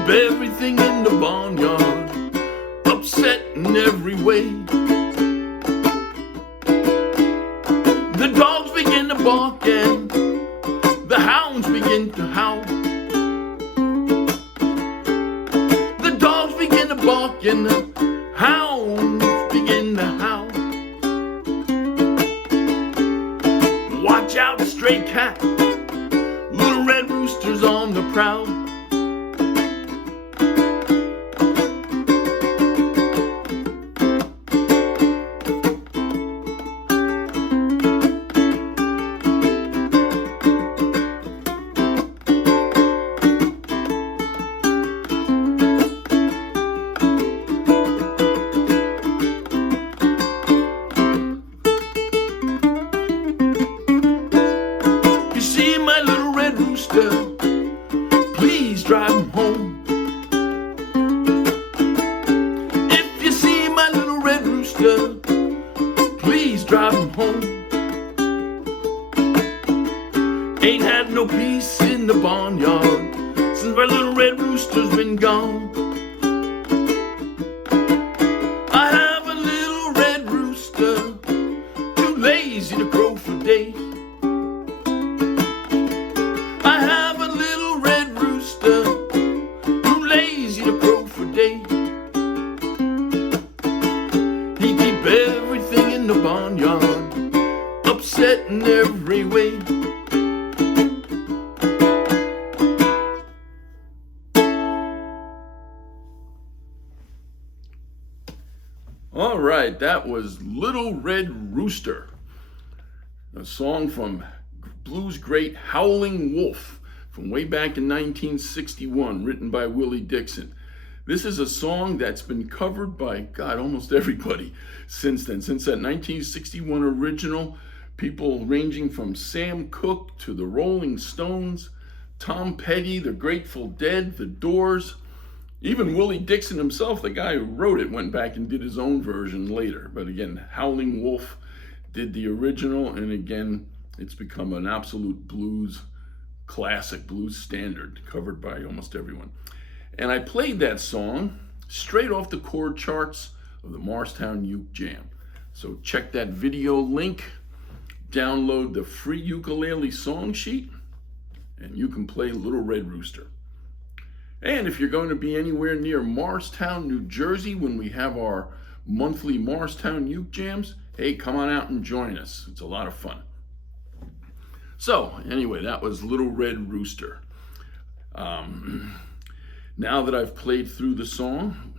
keep everything in the barnyard upset in every way. The dogs begin to bark and the hounds begin to howl. The dogs begin to bark and the hounds begin to howl. Watch out, stray cat, little red roosters on the prowl. Please drive him home. If you see my little red rooster, please drive him home. Ain't had no peace in the barnyard since my little red rooster's been gone. I have a little red rooster, too lazy to crow for days. He keep everything in the barnyard upset in every way. All right, that was Little Red Rooster, a song from blues great Howlin Wolf from way back in 1961, written by Willie Dixon. This is a song that's been covered by, God, almost everybody since then. Since that 1961 original, people ranging from Sam Cooke to the Rolling Stones, Tom Petty, the Grateful Dead, the Doors, even Willie Dixon himself, the guy who wrote it, went back and did his own version later. But again, Howlin Wolf did the original, and again, it's become an absolute blues classic, blues standard, covered by almost everyone. And I played that song straight off the chord charts of the Morristown Uke Jam. So check that video link, download the free ukulele song sheet, and you can play Little Red Rooster. And if you're going to be anywhere near Morristown, New Jersey, when we have our monthly Morristown Uke Jams, hey, come on out and join us. It's a lot of fun. So anyway, that was Little Red Rooster. Now that I've played through the song,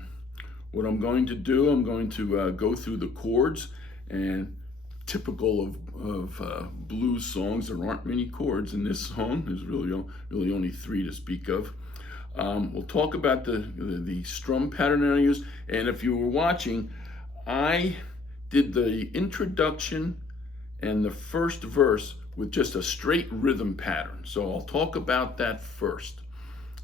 what I'm going to do, I'm going to go through the chords, and typical of blues songs, there aren't many chords in this song. There's really only 3 to speak of. We'll talk about the strum pattern that I use, and if you were watching, I did the introduction and the first verse with just a straight rhythm pattern. So I'll talk about that first.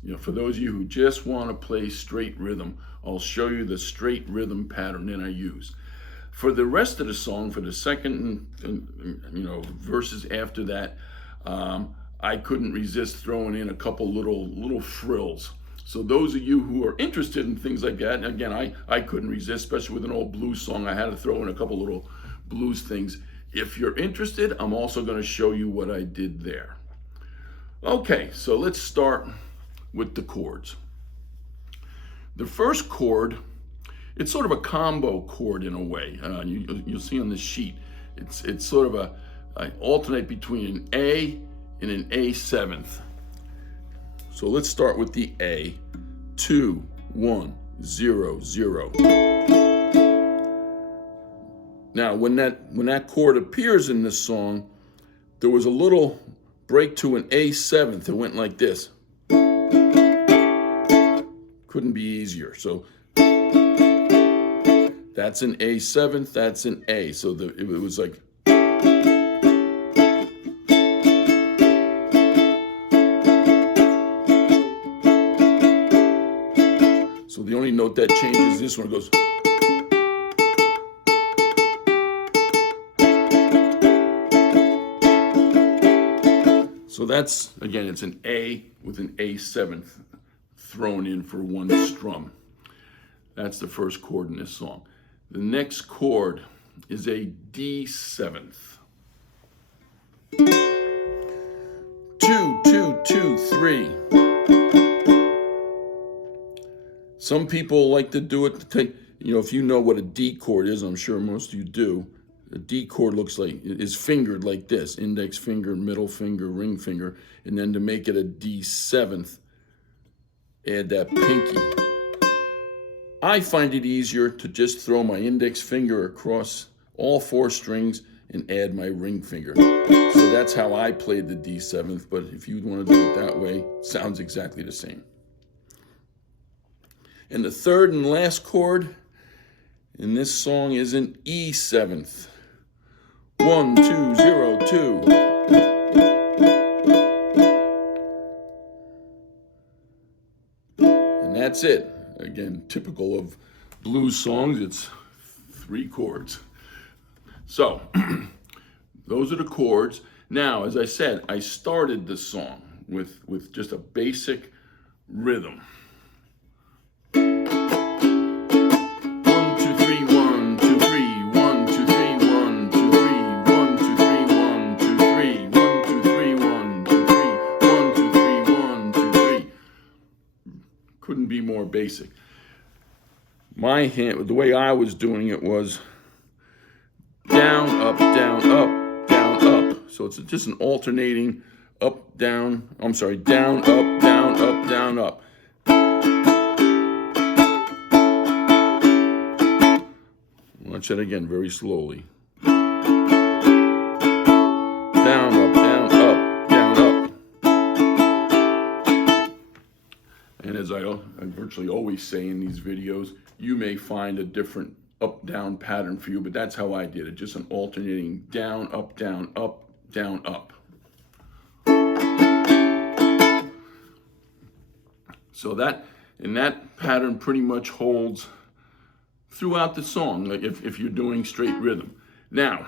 You know, for those of you who just want to play straight rhythm, I'll show you the straight rhythm pattern that I use. For the rest of the song, for the second and verses after that, I couldn't resist throwing in a couple little frills. So those of you who are interested in things like that, and again, I couldn't resist, especially with an old blues song. I had to throw in a couple little blues things. If you're interested, I'm also going to show you what I did there. Okay, so let's start with the chords. The first chord, it's sort of a combo chord in a way. You'll see on this sheet, it's sort of I alternate between an A and an A7th. So let's start with the A. 2, 1, 0, 0. Now, when that chord appears in this song, there was a little break to an A7th. It went like this. Couldn't be easier. So that's an A7th, that's an A. So it was like. So the only note that changes, this one goes. So that's, again, it's an A with an A7th thrown in for one strum. That's the first chord in this song. The next chord is a D7th. 2, 2, 2, 3. Some people like to do it to take, if you know what a D chord is, I'm sure most of you do. A D chord is fingered like this: index finger, middle finger, ring finger, and then to make it a D7th, add that pinky. I find it easier to just throw my index finger across all 4 strings and add my ring finger. So that's how I played the D7th, but if you want to do it that way, it sounds exactly the same. And the third and last chord in this song is an E7th. 1, 2, 0, 2. And that's it. Again, typical of blues songs, it's 3 chords. So, those are the chords. Now, as I said, I started the song with just a basic rhythm. 1, 2, 3, 1, 2, 3, 1, 2, 3, 1, 2, 3, 1, 2, 3, 1, 2, 3, 1, 2, 3, 1, 2, 3, 1, 2, 3, 1, 2, 3. Couldn't be more basic. My hand, the way I was doing it was down, up, down, up, down, up. So it's just an alternating up, down, down, up, down, up, down, up. Watch that again very slowly. Down, up, down, up, down, up. And as I virtually always say in these videos, you may find a different up-down pattern for you, but that's how I did it. Just an alternating down, up, down, up, down, up. So that pattern pretty much holds throughout the song, like if you're doing straight rhythm. Now,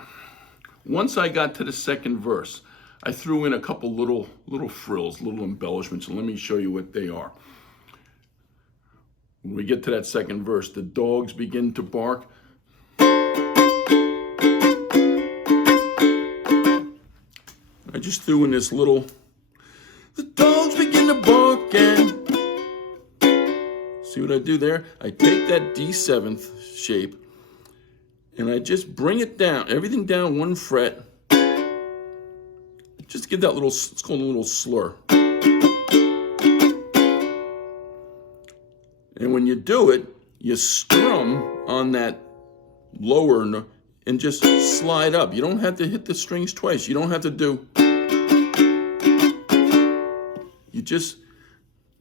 once I got to the second verse, I threw in a couple little frills, little embellishments, and let me show you what they are. When we get to that second verse, the dogs begin to bark. I just threw in this the dogs begin to bark, and see what I do there? I take that D7th shape and I just bring it down, everything down 1 fret. Just give that it's called a little slur. And when you do it, you strum on that lower note and just slide up. You don't have to hit the strings twice. You don't have to do. You just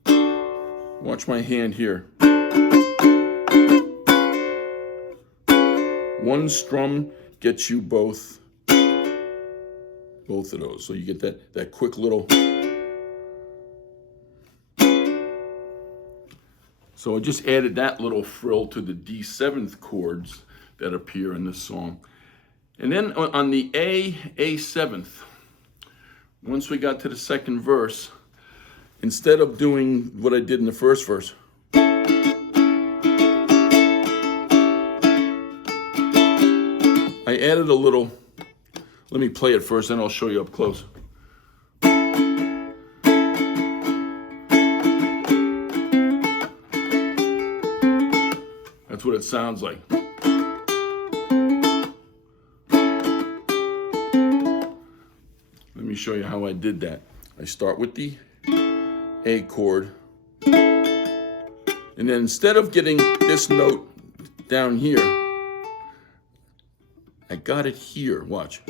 watch my hand here. 1 strum gets you both of those. So you get that quick little. So I just added that little frill to the D7th chords that appear in this song. And then on the A7th, once we got to the second verse, instead of doing what I did in the first verse, I added a little, let me play it first, then I'll show you up close. That's what it sounds like. Let me show you how I did that. I start with the A chord, and then instead of getting this note down here, I got it here. Watch.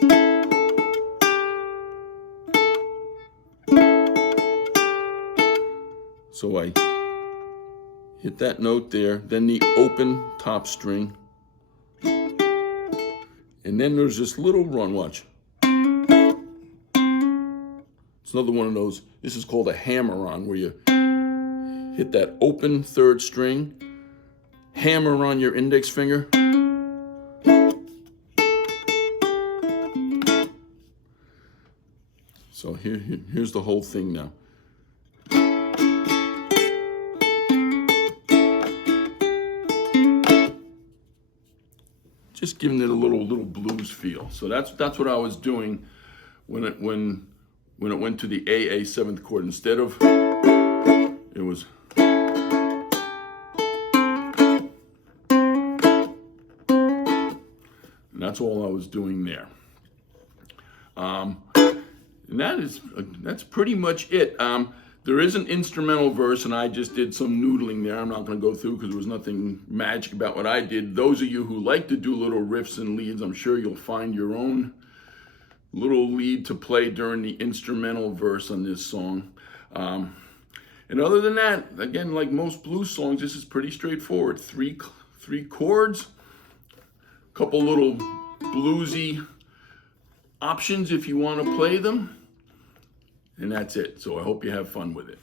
So I hit that note there, then the open top string, and then there's this little run. Watch. It's another one of those. This is called a hammer-on, where you hit that open 3rd string, hammer on your index finger, so here's the whole thing now. just giving it a little blues feel. So that's what I was doing when it went to the AA 7th chord. Instead of, it was, and that's all I was doing there. And that's pretty much it. There is an instrumental verse, and I just did some noodling there. I'm not going to go through because there was nothing magic about what I did. Those of you who like to do little riffs and leads, I'm sure you'll find your own little lead to play during the instrumental verse on this song. And other than that, again, like most blues songs, this is pretty straightforward. Three chords, couple little bluesy options if you want to play them, and that's it. So I hope you have fun with it.